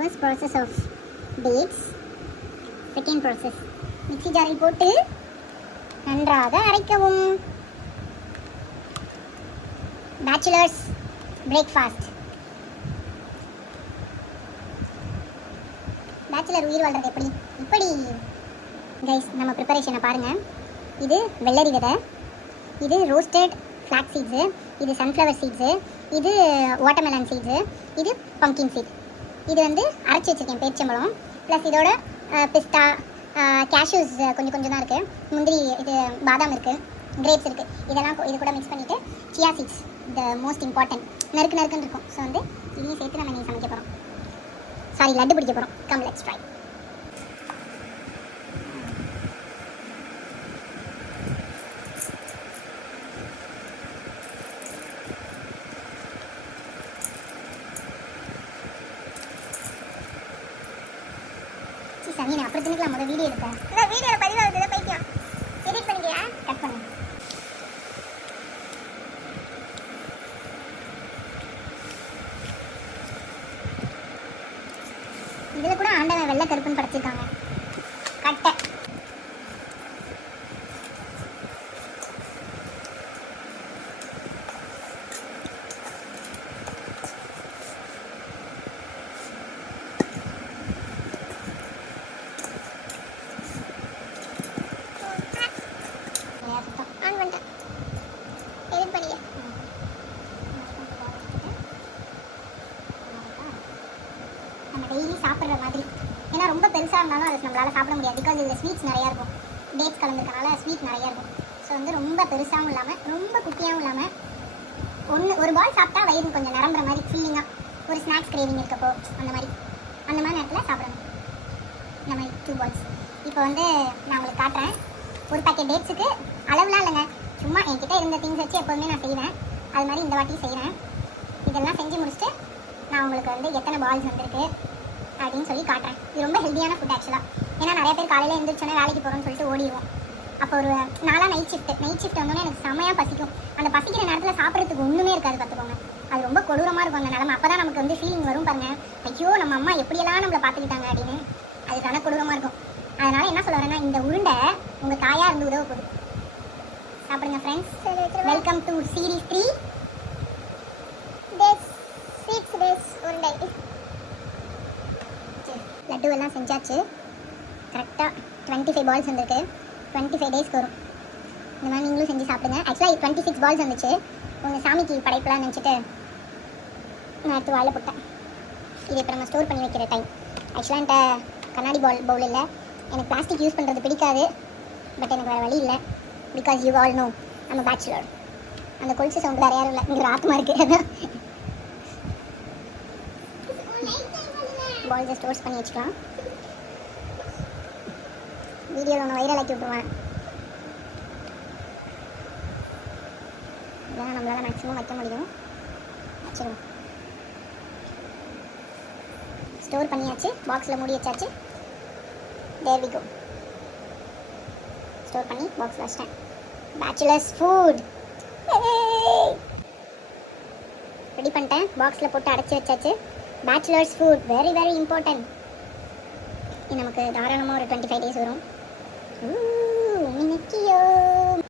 First process of dates. Second process, mixie ஜாரில் போட்டு நன்றாக அரைக்கவும். Bachelors breakfast. பேச்சுலர் உயிர் வாழ்றது எப்படி? இப்படி கைஸ், நம்ம ப்ரிப்பரேஷனை பாருங்கள். இது வெள்ளரி விதை, இது ரோஸ்டட் ஃப்ளாக் சீட்ஸு, இது சன்ஃப்ளவர் சீட்ஸு, இது வாட்டர்மெலன் சீட்ஸு, இது பம்கின் சீட். இது வந்து அரைச்சி வச்சுருக்கேன் பேரிச்சம்பழம். ப்ளஸ் இதோட பிஸ்தா, கேஷ்யூஸ் கொஞ்சம் கொஞ்சம் தான் இருக்குது, முந்திரி, இது பாதாம் இருக்குது, கிரேப்ஸ் இருக்குது. இதெல்லாம் இது கூட மிக்ஸ் பண்ணிவிட்டு chia seeds, the most important, நறுக்குன்னு இருக்கும். ஸோ வந்து இதையும் சேர்த்து நம்ம இன்னைக்கு சமைக்க போகிறோம். சாரி, லட்டு பிடிக்க போகிறோம். Come let's try. சரி, அப்புறம் தின்னுக்கலாம். முதல் வீடியோ எடுப்பேன். இல்லை, வீடியோவில் பதிவாகுது, பைத்தியம். எடிட் பண்ணிக்கியா? கட் பண்ணு. இதில் கூட ஆண்டவன் வெள்ளை கருப்புன்னு படைச்சிருக்காங்க. கட்டை டெய்லி சாப்பிட்ற மாதிரி. ஏன்னா ரொம்ப பெருசாக இருந்தாலும் அது நம்மளால் சாப்பிட முடியாது. பிகாஸ் இதில் ஸ்வீட்ஸ் நிறையா இருக்கும், டேட்ஸ் கலந்துருக்கனால ஸ்வீட் நிறையா இருக்கும். ஸோ வந்து ரொம்ப பெருசாகவும் இல்லாமல் ரொம்ப குட்டியாகவும் இல்லாமல் ஒரு பால் சாப்பிட்டா வயிறு கொஞ்சம் நிரம்புற மாதிரி ஃபீலிங்காக, ஒரு ஸ்நாக்ஸ் கிரேவிங் இருக்கப்போ அந்த மாதிரி நேரத்தில் சாப்பிடணும். இந்த மாதிரி 2 பால்ஸ். இப்போ வந்து நான் உங்களுக்கு காட்டுறேன். ஒரு பேக்கெட் டேட்ஸுக்கு அளவுலாம் இல்லைங்க, சும்மா என்கிட்ட இருந்த திங்ஸ் வச்சு எப்போதுமே நான் செய்வேன். அது மாதிரி இந்த வாட்டி செய்கிறேன். இதெல்லாம் செஞ்சு முடிச்சுட்டு நான் உங்களுக்கு வந்து எத்தனை பால்ஸ் வந்திருக்கு அப்படின்னு சொல்லி காட்டுறேன். இது ரொம்ப ஹெல்த்தியான ஃபுட் ஆக்சுவலாக. ஏன்னா நிறைய பேர் காலையில் எழுந்திரிச்சோன்னே வேலைக்கு போகிறோம்னு சொல்லிட்டு ஓடிடுவோம். அப்போ ஒரு நாளாக நைட் ஷிஃப்ட் வந்தோன்னே எனக்கு செம்மையாக பசிக்கும். அந்த பசிக்கிற நேரத்தில் சாப்பிட்றதுக்கு ஒன்றுமே இருக்காது, பார்த்துக்கோங்க. அது ரொம்ப கொடூரமாக இருக்கும் அந்த நிலமை. அப்போ தான் நமக்கு வந்து ஃபீலிங் வரும் பாருங்க, ஐயோ நம்ம அம்மா எப்படியெல்லாம் நம்மளை பார்த்துக்கிட்டாங்க அப்படின்னு. அதுக்கான கொடூரமாக இருக்கும். அதனால் என்ன சொல்ல வரேன்னா, இந்த உருண்டை உங்கள் தாயாக இருந்து உதவ போகுது. சாப்பிடுங்க friends. Welcome to series 3 days உருண்டை. லட்டு எல்லாம் செஞ்சாச்சு. கரெக்டாக 25 பால்ஸ் வந்துருக்கு. 25 டேஸ்க்கு வரும். இந்த மாதிரி நீங்களும் செஞ்சு சாப்பிடுங்க. ஆக்சுவலாக 26 பால்ஸ் வந்துச்சு. உங்கள் சாமிக்கு படைப்பெல்லாம் நினச்சிட்டு நான் எடுத்து வாயில் போட்டேன். இது இப்போ நம்ம ஸ்டோர் பண்ணி வைக்கிற டைம். ஆக்சுவலாக என்கிட்ட கண்ணாடி பவுல் இல்லை. எனக்கு பிளாஸ்டிக் யூஸ் பண்ணுறது பிடிக்காது. பட் எனக்கு வேறு வழி இல்லை. பிகாஸ் யூ ஆல் நோ நம்ம பேச்சுலர். அந்த கொலுசு சவுண்ட் வேறு யாரும் இல்லை, இங்கே ஆத்மா இருக்குது. பால்ஸை ஸ்டோர்ஸ் பண்ணி வச்சுக்கலாம். வீடியோவில் ஒன்று வைரல் ஆக்கி விட்ருவேன். இதெல்லாம் நம்மளால் மேக்ஸிமம் வைக்க முடியும். வச்சுருவோம். ஸ்டோர் பண்ணியாச்சு, பாக்ஸில் மூடி வச்சாச்சு. There we go. ஸ்டோர் பண்ணி பாக்ஸில் வச்சிட்டேன். பேச்சுலர்ஸ் ஃபுட் ரெடி பண்ணிட்டேன். பாக்ஸில் போட்டு அடைச்சி வச்சாச்சு. Bachelors food very very important. இது நமக்கு தாராளமாக ஒரு 25 டேஸ் வரும். மினிக்கியோ